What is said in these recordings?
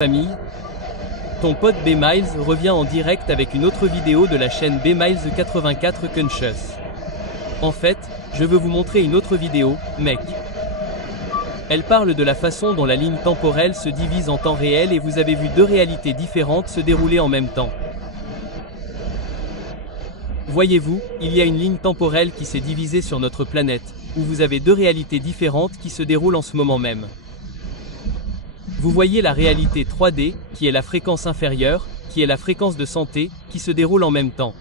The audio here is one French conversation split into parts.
Famille, ton pote B-Miles revient en direct avec une autre vidéo de la chaîne B-Miles84 Conscious. En fait, je veux vous montrer une autre vidéo, mec. Elle parle de la façon dont la ligne temporelle se divise en temps réel et vous avez vu deux réalités différentes se dérouler en même temps. Voyez-vous, il y a une ligne temporelle qui s'est divisée sur notre planète, où vous avez deux réalités différentes qui se déroulent en ce moment même. Vous voyez la réalité 3D, qui est la fréquence inférieure, qui est la fréquence de santé, qui se déroule en même temps.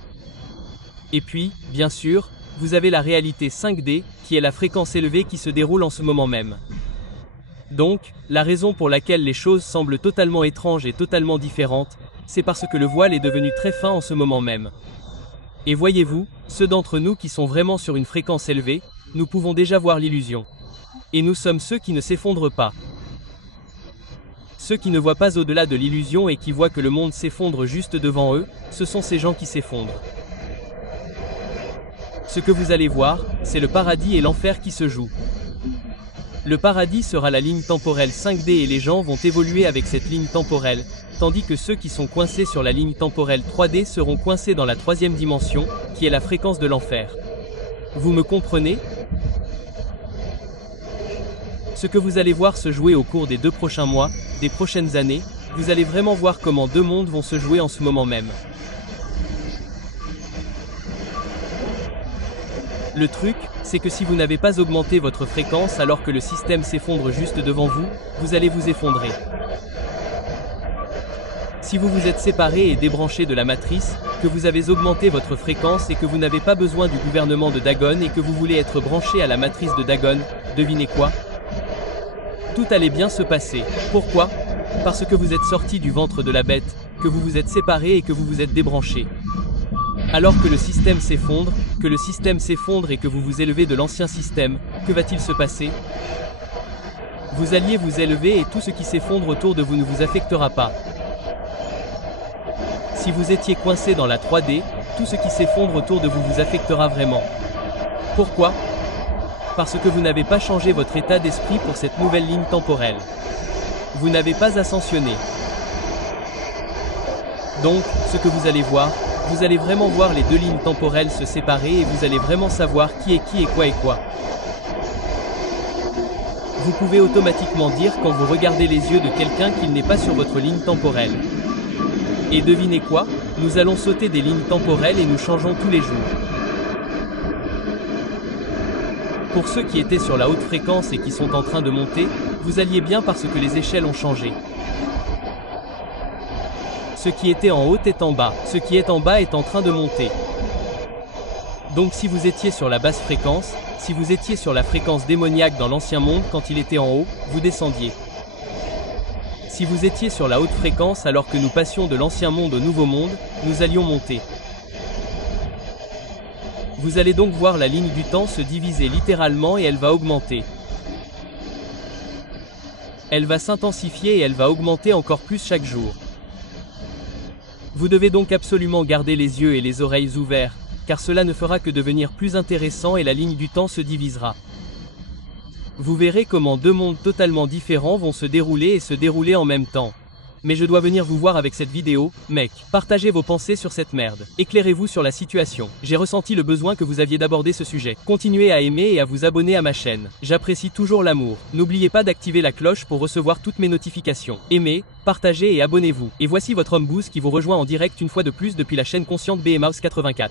Et puis, bien sûr, vous avez la réalité 5D, qui est la fréquence élevée qui se déroule en ce moment même. Donc, la raison pour laquelle les choses semblent totalement étranges et totalement différentes, c'est parce que le voile est devenu très fin en ce moment même. Et voyez-vous, ceux d'entre nous qui sont vraiment sur une fréquence élevée, nous pouvons déjà voir l'illusion. Et nous sommes ceux qui ne s'effondrent pas. Ceux qui ne voient pas au-delà de l'illusion et qui voient que le monde s'effondre juste devant eux, ce sont ces gens qui s'effondrent. Ce que vous allez voir, c'est le paradis et l'enfer qui se jouent. Le paradis sera la ligne temporelle 5D et les gens vont évoluer avec cette ligne temporelle, tandis que ceux qui sont coincés sur la ligne temporelle 3D seront coincés dans la troisième dimension, qui est la fréquence de l'enfer. Vous me comprenez ? Ce que vous allez voir se jouer au cours des 2 prochains mois, des prochaines années, vous allez vraiment voir comment deux mondes vont se jouer en ce moment même. Le truc, c'est que si vous n'avez pas augmenté votre fréquence alors que le système s'effondre juste devant vous, vous allez vous effondrer. Si vous vous êtes séparé et débranché de la matrice, que vous avez augmenté votre fréquence et que vous n'avez pas besoin du gouvernement de Dagon et que vous voulez être branché à la matrice de Dagon, devinez quoi ? Tout allait bien se passer. Pourquoi ? Parce que vous êtes sorti du ventre de la bête, que vous vous êtes séparé et que vous vous êtes débranché. Alors que le système s'effondre, et que vous vous élevez de l'ancien système, que va-t-il se passer ? Vous alliez vous élever et tout ce qui s'effondre autour de vous ne vous affectera pas. Si vous étiez coincé dans la 3D, tout ce qui s'effondre autour de vous vous affectera vraiment. Pourquoi ? Parce que vous n'avez pas changé votre état d'esprit pour cette nouvelle ligne temporelle. Vous n'avez pas ascensionné. Donc, ce que vous allez voir, vous allez vraiment voir les deux lignes temporelles se séparer et vous allez vraiment savoir qui et quoi. Vous pouvez automatiquement dire quand vous regardez les yeux de quelqu'un qu'il n'est pas sur votre ligne temporelle. Et devinez quoi ? Nous allons sauter des lignes temporelles et nous changeons tous les jours. Pour ceux qui étaient sur la haute fréquence et qui sont en train de monter, vous alliez bien parce que les échelles ont changé. Ce qui était en haut est en bas, ce qui est en bas est en train de monter. Donc si vous étiez sur la basse fréquence, si vous étiez sur la fréquence démoniaque dans l'ancien monde quand il était en haut, vous descendiez. Si vous étiez sur la haute fréquence alors que nous passions de l'ancien monde au nouveau monde, nous allions monter. Vous allez donc voir la ligne du temps se diviser littéralement et elle va augmenter. Elle va s'intensifier et elle va augmenter encore plus chaque jour. Vous devez donc absolument garder les yeux et les oreilles ouverts, car cela ne fera que devenir plus intéressant et la ligne du temps se divisera. Vous verrez comment deux mondes totalement différents vont se dérouler en même temps. Mais je dois venir vous voir avec cette vidéo, mec. Partagez vos pensées sur cette merde. Éclairez-vous sur la situation. J'ai ressenti le besoin que vous aviez d'aborder ce sujet. Continuez à aimer et à vous abonner à ma chaîne. J'apprécie toujours l'amour. N'oubliez pas d'activer la cloche pour recevoir toutes mes notifications. Aimez, partagez et abonnez-vous. Et voici votre homme Booz qui vous rejoint en direct une fois de plus depuis la chaîne consciente B-Miles84.